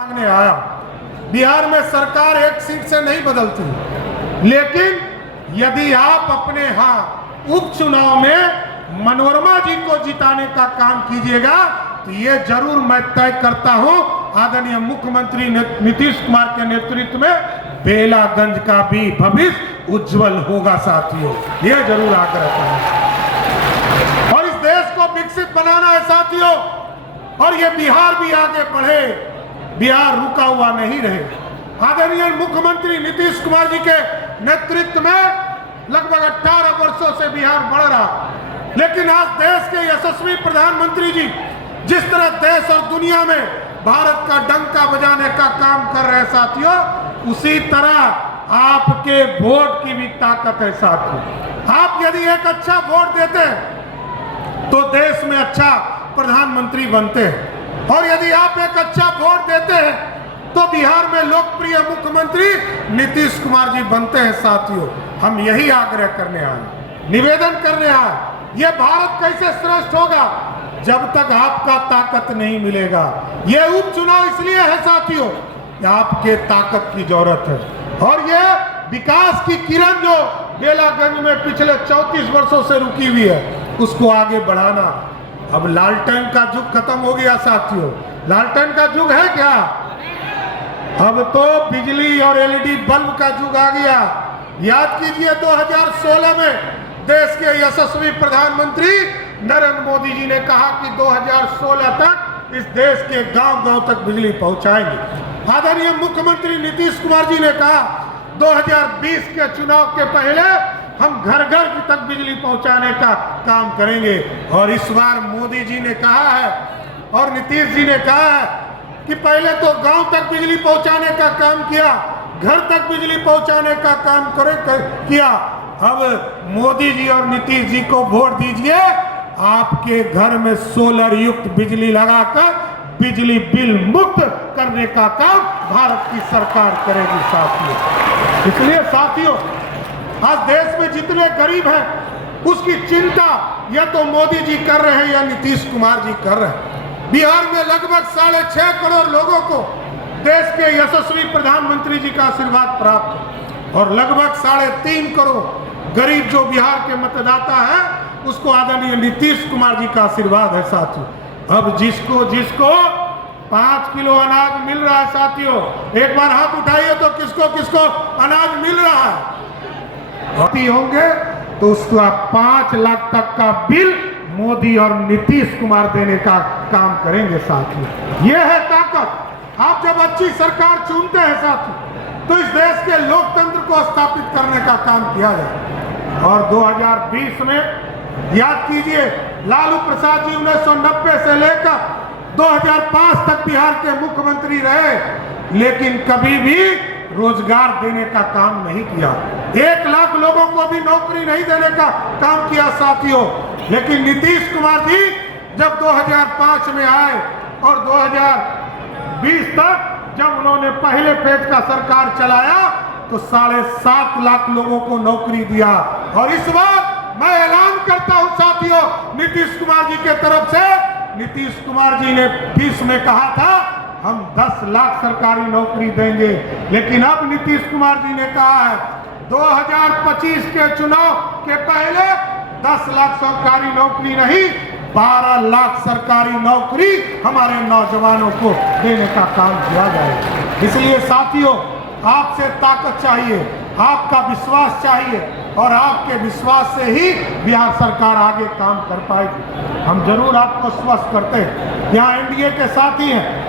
मांगने आया। बिहार में सरकार एक सीट से नहीं बदलती, लेकिन यदि आप अपने यहाँ उपचुनाव में मनोरमा जी को जिताने का काम कीजिएगा तो ये जरूर मैं तय करता हूं, आदरणीय मुख्यमंत्री नीतीश कुमार के नेतृत्व में बेलागंज का भी भविष्य उज्जवल होगा साथियों, ये जरूर आग्रह करें। और इस देश को विकसित बनाना है साथियों, और ये बिहार भी आगे बढ़े, बिहार रुका हुआ नहीं रहे। आदरणीय मुख्यमंत्री नीतीश कुमार जी के नेतृत्व में लगभग 18 वर्षों से बिहार बढ़ रहा, लेकिन आज देश के यशस्वी प्रधानमंत्री जी जिस तरह देश और दुनिया में भारत का डंका बजाने का काम कर रहे हैं साथियों, उसी तरह आपके वोट की भी ताकत है साथियों। आप यदि एक अच्छा वोट देते हैं तो देश में अच्छा प्रधानमंत्री बनते हैं, और यदि आप एक अच्छा वोट देते हैं तो बिहार में लोकप्रिय मुख्यमंत्री नीतीश कुमार जी बनते हैं साथियों। हम यही आग्रह करने आए, निवेदन करने आए। ये भारत कैसे श्रेष्ठ होगा जब तक आपका ताकत नहीं मिलेगा। ये उपचुनाव इसलिए है साथियों कि आपके ताकत की जरूरत है, और ये विकास की किरण जो बेलागंज में पिछले 34 वर्षों से रुकी हुई है, उसको आगे बढ़ाना। अब लालटेन का युग खत्म हो गया साथियों, लालटेन का युग है क्या? अब तो बिजली और एलईडी बल्ब का युग आ गया। याद कीजिए 2016 में देश के यशस्वी प्रधानमंत्री नरेंद्र मोदी जी ने कहा कि 2016 तक इस देश के गांव-गांव तक बिजली पहुंचाएंगे। आदरणीय मुख्यमंत्री नीतीश कुमार जी ने कहा 2020 के चुनाव के पहले हम घर घर तक बिजली पहुंचाने का काम करेंगे। और इस बार मोदी जी ने कहा है और नीतीश जी ने कहा है कि पहले तो गांव तक बिजली पहुंचाने का काम किया, घर तक बिजली पहुंचाने का काम किया। अब मोदी जी और नीतीश जी को वोट दीजिए, आपके घर में सोलर युक्त बिजली लगाकर बिजली बिल मुक्त करने का काम भारत की सरकार करेगी साथियों। इसलिए साथियों, आज देश में जितने गरीब हैं उसकी चिंता या तो मोदी जी कर रहे हैं या नीतीश कुमार जी कर रहे हैं। बिहार में लगभग 6.5 करोड़ लोगों को देश के यशस्वी प्रधानमंत्री जी का आशीर्वाद प्राप्त है, और लगभग 3.5 करोड़ गरीब जो बिहार के मतदाता है उसको आदरणीय नीतीश कुमार जी का आशीर्वाद है साथियों। अब जिसको 5 किलो अनाज मिल रहा है साथियों, एक बार हाथ उठाइए तो किसको किसको अनाज मिल रहा है होंगे तो उसका 5 लाख तक का बिल मोदी और नीतीश कुमार देने का काम करेंगे साथियों। ये है ताकत। आप जब अच्छी सरकार चुनते हैं साथियों तो इस देश के लोकतंत्र को स्थापित करने का काम किया जाए। और 2020 में याद कीजिए लालू प्रसाद जी 1990 से लेकर 2005 तक बिहार के मुख्यमंत्री रहे, लेकिन कभी भी रोजगार देने का काम नहीं किया। 1 लाख लोगों को भी नौकरी नहीं देने का काम किया साथियों। लेकिन नीतीश कुमार जी जब 2005 में आए और 2020 तक जब उन्होंने पहले फेज का सरकार चलाया तो 7.5 लाख लोगों को नौकरी दिया। और इस बार मैं ऐलान करता हूं साथियों, नीतीश कुमार जी के तरफ से, नीतीश कुमार जी ने 20 में कहा था हम 10 लाख सरकारी नौकरी देंगे, लेकिन अब नीतीश कुमार जी ने कहा है 2025 के चुनाव के पहले 10 लाख सरकारी नौकरी नहीं, 12 लाख सरकारी नौकरी हमारे नौजवानों को देने का काम किया जाएगा। इसलिए साथियों, आपसे ताकत चाहिए, आपका विश्वास चाहिए, और आपके विश्वास से ही बिहार सरकार आगे काम कर पाएगी। हम जरूर आपको स्वस्थ करते हैं, यहाँ एनडीए के साथी हैं।